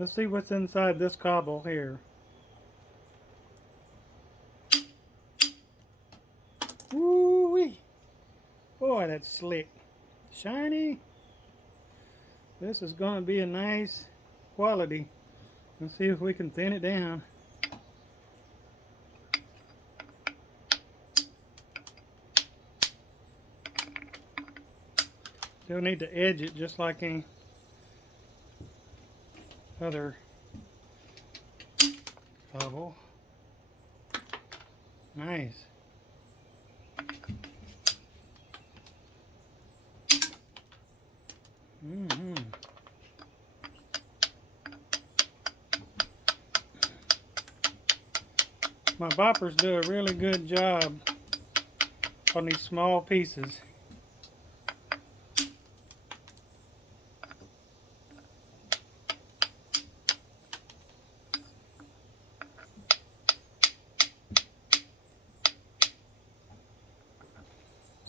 Let's see what's inside this cobble here. Woo-wee! Boy, that's slick. Shiny. This is going to be a nice quality. Let's see if we can thin it down. Still need to edge it just like any other cobble. Nice. My boppers do a really good job on these small pieces.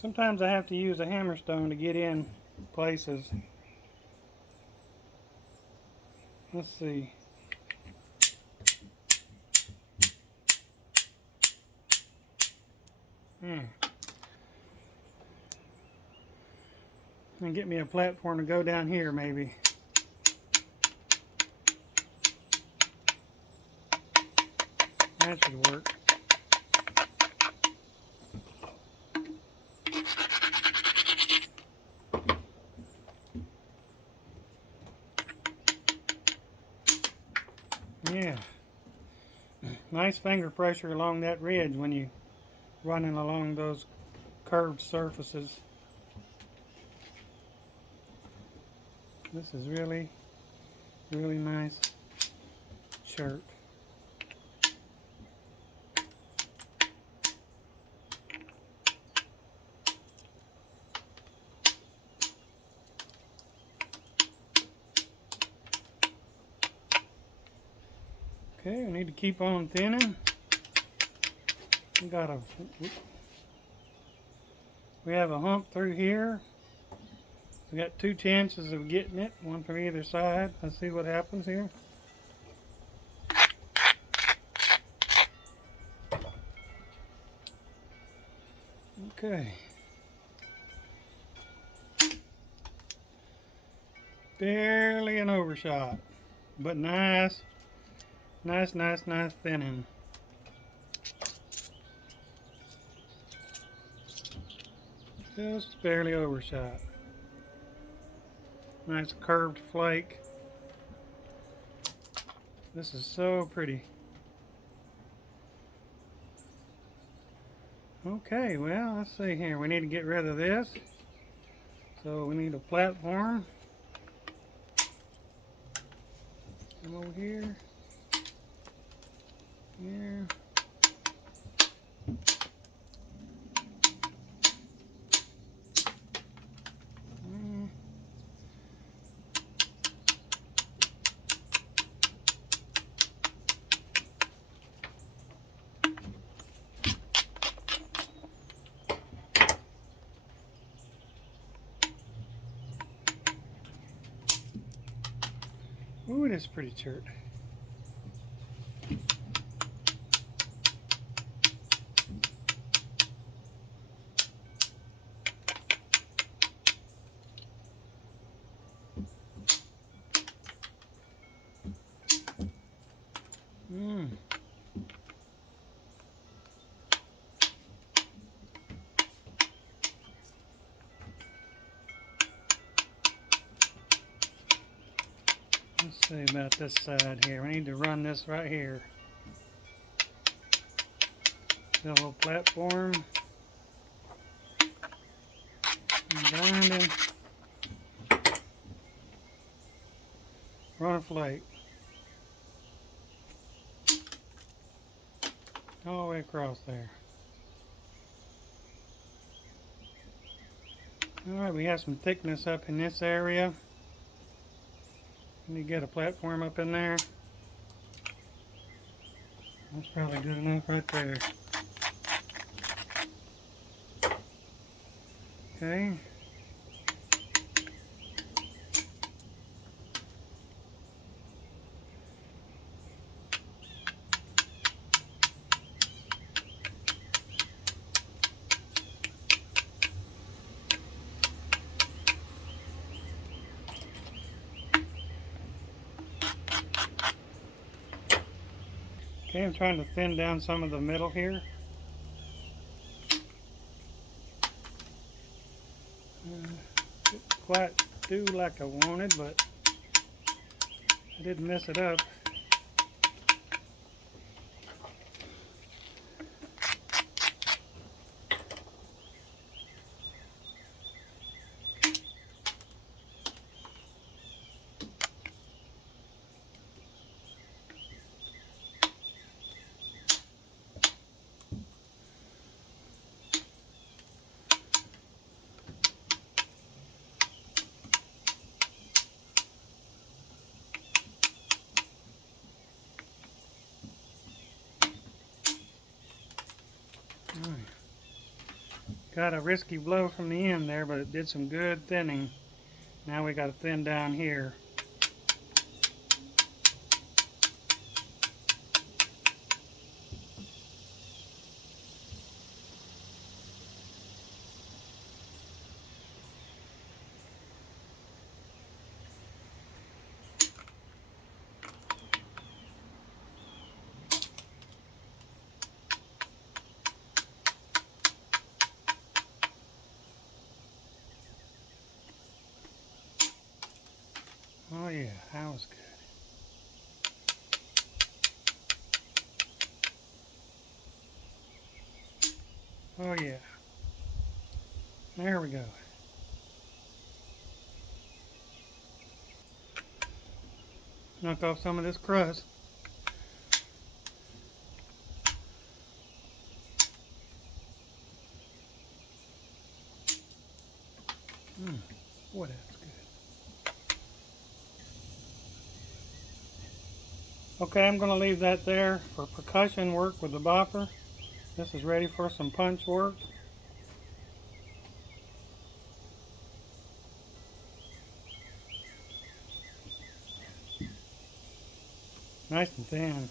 Sometimes I have to use a hammerstone to get in places. Let's see. And get me a platform to go down here maybe. That should work. Yeah. Nice finger pressure along that ridge when you're running along those curved surfaces. This is really, really nice chert. Okay, we need to keep on thinning. We have a hump through here. We got 2 chances of getting it, one from either side. Let's see what happens here. Okay. Barely an overshot, but nice. Nice thinning. Just barely overshot. Nice curved flake. This is so pretty. Okay, well, let's see here. We need to get rid of this. So we need a platform. Come over here. Here. Ooh, it is pretty chert. Let's see about this side here. We need to run this right here. The little platform. Grinding. Run a flake. All the way across there. Alright, we have some thickness up in this area. Let me get a platform up in there. That's probably good enough right there. Okay. Okay, I'm trying to thin down some of the middle here. Didn't quite do like I wanted, but I didn't mess it up. Got a risky blow from the end there, but it did some good thinning. Now we got to thin down here. Oh yeah, that was good. Oh yeah. There we go. Knock off some of this crust. Boy, that's good. Okay, I'm going to leave that there for percussion work with the bopper. This is ready for some punch work. Nice and thin.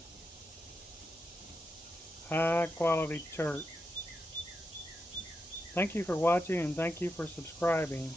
High quality chert. Thank you for watching and thank you for subscribing.